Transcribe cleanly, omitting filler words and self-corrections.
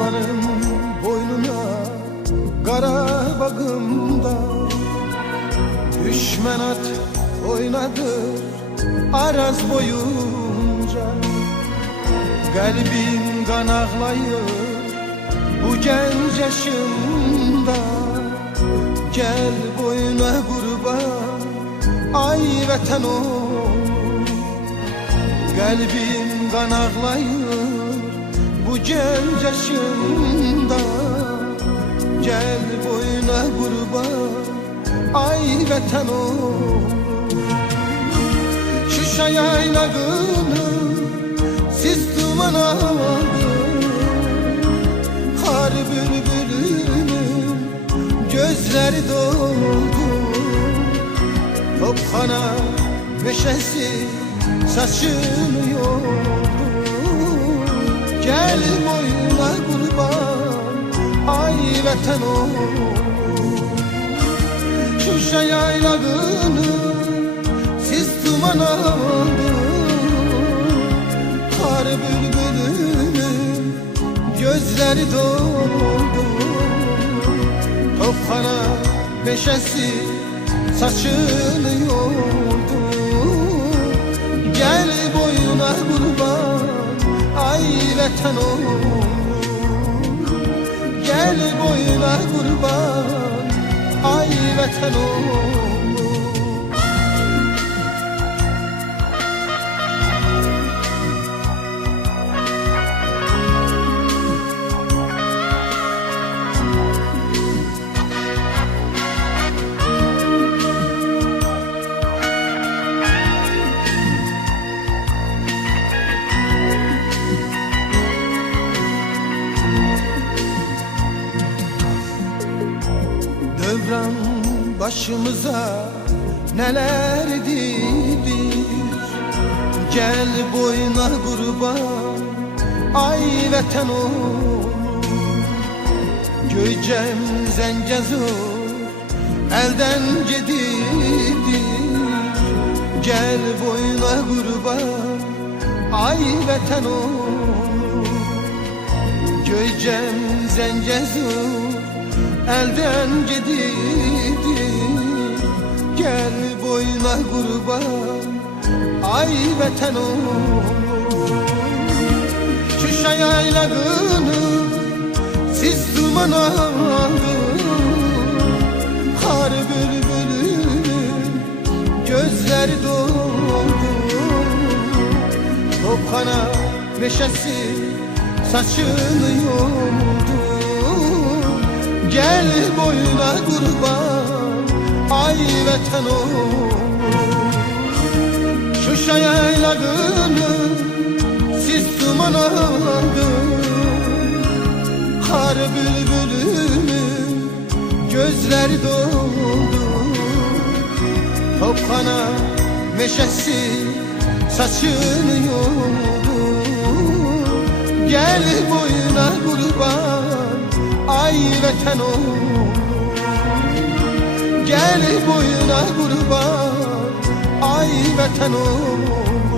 Dağların boynuna kara bağımda düşman at oynadı araz boyunca. Kalbim kan ağlayır bu genç yaşımda. Gel boyuna kurban ay vatan ol. Kalbim kan ağlayır bu genç yaşımda. Gel boyuna kurban ay vatan ol. Şuşa yaylağını siz duman aldı. Kar bülbülünün gözleri doldu. Topkana meşesi saçını yordu. Gel boyuna kurban ay vatan ol. Şuşa yaylağını siz duman aldı. Kar bülbülünün gözleri doldu. Topkana meşesi saçını yordu. Gel boyuna kurban ay vatan ol. Gel boyuna kurban ay vatan ol. Dövran başımıza neler dilir. Gel boyuna kurban ay vatan ol. Göycem Zengezur elden gidilir. Gel boyuna kurban ay vatan ol. Göycem Zengezur elden gidilir. Gel boyuna kurban ay vatan ol. Şuşa yaylağını siz duman aldı. Kar bülbülünün gözleri doldu. Topkana meşesi saçını yordu. Gel boyuna kurban ay vatan ol. Şuşa yaylağını siz duman aldı. Kar bülbülünün gözleri doldu. Topkana meşesi saçını yordu. Gel boyuna kurban ay vatan ol. Gel boyuna kurban ay vatan ol.